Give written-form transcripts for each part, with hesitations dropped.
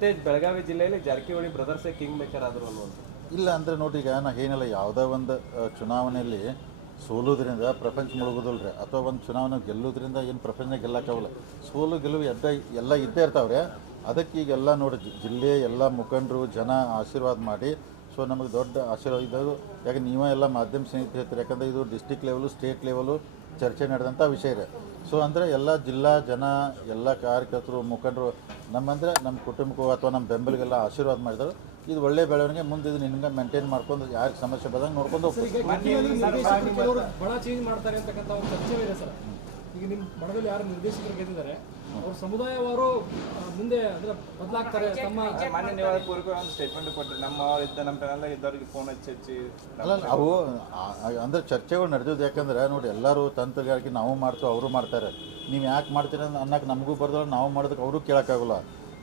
ಬೆಳಗಾವಿ ಜಿಲ್ಲೆಯಲ್ಲಿ Jarkiholi ಬ್ರದರ್ಸೇ king maker ಆದರು ಅನ್ನೋದು ಇಲ್ಲ ಅಂದರೆ ನೋಡಿ, ಈಗ ನಾ ಏನಿಲ್ಲ, ಯಾವುದೇ ಒಂದು ಚುನಾವಣೆಯಲ್ಲಿ ಸೋಲೋದ್ರಿಂದ ಪ್ರಪಂಚ ಮುಳುಗೋದಿಲ್ಲ ರೀ, ಅಥವಾ ಒಂದು ಚುನಾವಣೆ ಗೆಲ್ಲೋದ್ರಿಂದ ಏನು ಪ್ರಪಂಚ ಗೆಲ್ಲಕ್ಕಾಗಲ್ಲ. ಸೋಲು ಗೆಲುವು ಎಲ್ಲ ಇದ್ದೇ ಇರ್ತಾವ್ರೆ. ಅದಕ್ಕೆ ಈಗೆಲ್ಲ ನೋಡಿ ಜಿಲ್ಲೆ ಎಲ್ಲ ಮುಖಂಡರು ಜನ ಆಶೀರ್ವಾದ ಮಾಡಿ, ಸೊ ನಮಗೆ ದೊಡ್ಡ ಆಶೀರ್ವಾದ ಇದ್ದರು. ಯಾಕೆ ನೀವೇ ಎಲ್ಲ ಮಾಧ್ಯಮ ಸ್ನೇಹಿತರು ಹೇಳ್ತೀರಿ, ಯಾಕಂದರೆ ಇದು ಡಿಸ್ಟಿಕ್ ಲೆವೆಲು ಸ್ಟೇಟ್ ಲೆವೆಲು ಚರ್ಚೆ ನಡೆದಂಥ ವಿಷಯ ಇದೆ. ಸೊ ಅಂದರೆ ಎಲ್ಲ ಜಿಲ್ಲಾ ಜನ ಎಲ್ಲ ಕಾರ್ಯಕರ್ತರು ಮುಖಂಡರು ನಮ್ಮಂದರೆ ನಮ್ಮ ಕುಟುಂಬಕ್ಕೂ ಅಥವಾ ನಮ್ಮ ಬೆಂಬಲಿಗೆಲ್ಲ ಆಶೀರ್ವಾದ ಮಾಡಿದರು. ಇದು ಒಳ್ಳೆ ಬೆಳವಣಿಗೆ. ಮುಂದೆ ಇದು ನಿಮ್ಗೆ ಮೇಂಟೈನ್ ಮಾಡ್ಕೊಂಡು ಯಾರಿಗೆ ಸಮಸ್ಯೆ ಬಂದಂಗೆ ನೋಡ್ಕೊಂಡು ಹೋಗ್ತೀವಿ. ಬಹಳ ಚೇಂಜ್ ಮಾಡ್ತಾರೆ ಅಂತಕ್ಕಂಥ ಒಂದು ಚರ್ಚೆ ಇದೆ ಸರ್. ಈಗ ನಿಮ್ಮ ಬಣದಲ್ಲಿ ಯಾರು ನಿರ್ದೇಶಕರು ಗೆದ್ದಿದ್ದಾರೆ ಅವ್ರ ಸಮುದಾಯವರು ಮುಂದೆ ಅಂದ್ರೆ ಬದಲಾಗ್ತಾರೆ. ತಮ್ಮ ಮಾನ್ಯ ನೀವು ಪೂರ್ವ ಒಂದು ಸ್ಟೇಟ್ಮೆಂಟ್ ಕೊಟ್ಟರೆ ನಮ್ಮ ಪ್ಯಾನಲ್ ಇದ್ದವ್ರಿಗೆ ಫೋನ್ ಹಚ್ಚಿ ಅಲ್ಲ, ಅವು ಅಂದರೆ ಚರ್ಚೆಗಳು ನಡೆದಿದ್ದು. ಯಾಕಂದರೆ ನೋಡಿ, ಎಲ್ಲರೂ ತಂತ್ರಗಾರಿಕೆ ನಾವು ಮಾಡ್ತೀವಿ, ಅವರು ಮಾಡ್ತಾರೆ. ನೀವು ಯಾಕೆ ಮಾಡ್ತೀರ ಅನ್ನೋಕೆ ನಮಗೂ ಬರ್ದಲ್ಲ, ನಾವು ಮಾಡೋದಕ್ಕೆ ಅವರು ಕೇಳೋಕ್ಕಾಗಲ್ಲ.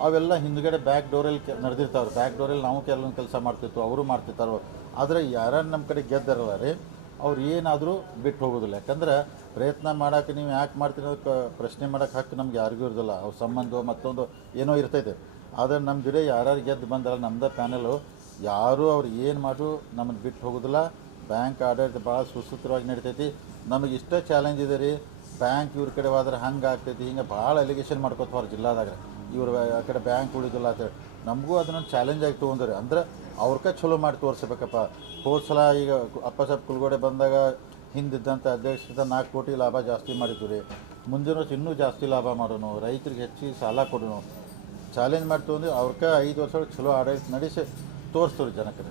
ಅವೆಲ್ಲ ಹಿಂದ್ಗಡೆ ಬ್ಯಾಕ್ ಡೋರಲ್ಲಿ ನಡೆದಿರ್ತಾವ್ರೆ. ಬ್ಯಾಕ್ ಡೋರಲ್ಲಿ ನಾವು ಕೆಲವೊಂದು ಕೆಲಸ ಮಾಡ್ತಿತ್ತು, ಅವರು ಮಾಡ್ತಿರ್ತಾರೋ. ಆದರೆ ಯಾರನ್ನು ನಮ್ಮ ಕಡೆ ಗೆದ್ದಾರಲ್ಲ ರೀ, ಅವ್ರು ಏನಾದರೂ ಬಿಟ್ಟು ಹೋಗೋದಿಲ್ಲ. ಯಾಕಂದ್ರೆ ಪ್ರಯತ್ನ ಮಾಡೋಕೆ ನೀವು ಯಾಕೆ ಮಾಡ್ತೀರ ಅದಕ್ಕೆ ಪ್ರಶ್ನೆ ಮಾಡೋಕೆ ಹಕ್ಕು ನಮ್ಗೆ ಯಾರಿಗೂ ಇರೋದಿಲ್ಲ. ಅವ್ರ ಸಂಬಂಧ ಮತ್ತೊಂದು ಏನೋ ಇರ್ತೈತೆ. ಆದರೆ ನಮ್ಮ ಜೊತೆ ಯಾರು ಗೆದ್ದು ಬಂದಾರ ನಮ್ಮದೇ ಪ್ಯಾನಲು, ಯಾರೂ ಅವ್ರು ಏನು ಮಾಡು ನಮ್ಮನ್ನು ಬಿಟ್ಟು ಹೋಗೋದಿಲ್ಲ. ಬ್ಯಾಂಕ್ ಆಡಳಿತ ಭಾಳ ಸುಸೂತ್ರವಾಗಿ ನಡಿತೈತಿ. ನಮಗೆ ಇಷ್ಟೇ ಚಾಲೆಂಜ್ ಇದೆ ರೀ, ಬ್ಯಾಂಕ್ ಇವ್ರ ಕಡೆ ಹೋದ್ರೆ ಹಂಗೆ ಆಗ್ತೈತಿ, ಹಿಂಗೆ ಭಾಳ ಅಲಿಗೇಷನ್ ಮಾಡ್ಕೋತಾರೆ ಜಿಲ್ಲಾದಾಗ. ಇವ್ರು ಆ ಕಡೆ ಬ್ಯಾಂಕ್ ಉಳಿದಿಲ್ಲ ಅಂತೇಳಿ ನಮಗೂ ಅದನ್ನೊಂದು ಚಾಲೆಂಜ್ ಆಗಿ ತೊಗೊಂಡ್ರಿ. ಅಂದ್ರೆ ಅವ್ರಕ್ಕೆ ಚಲೋ ಮಾಡಿ ತೋರಿಸ್ಬೇಕಪ್ಪ. ಹೋದ ಸಲ ಈಗ ಅಪ್ಪಸಾಬ್ ಕುಲ್ಗೋಡೆ ಬಂದಾಗ ಹಿಂದಿದ್ದಂಥ ಅಧ್ಯಕ್ಷರಿಂದ 4 ಕೋಟಿ ಲಾಭ ಜಾಸ್ತಿ ಮಾಡಿದ್ವಿ ರೀ. ಮುಂದಿನ ವರ್ಷ ಇನ್ನೂ ಜಾಸ್ತಿ ಲಾಭ ಮಾಡೋಣ, ರೈತರಿಗೆ ಹೆಚ್ಚಿಗೆ ಸಾಲ ಕೊಡೋಣ, ಚಾಲೆಂಜ್ ಮಾಡಿ ತೊಗೊಂಡು ಅವ್ರಕ್ಕೆ 5 ವರ್ಷ ಚಲೋ ಆಡಳಿತ ನಡೆಸಿ ತೋರಿಸ್ತೀವಿ ಜನಕ್ಕೆ.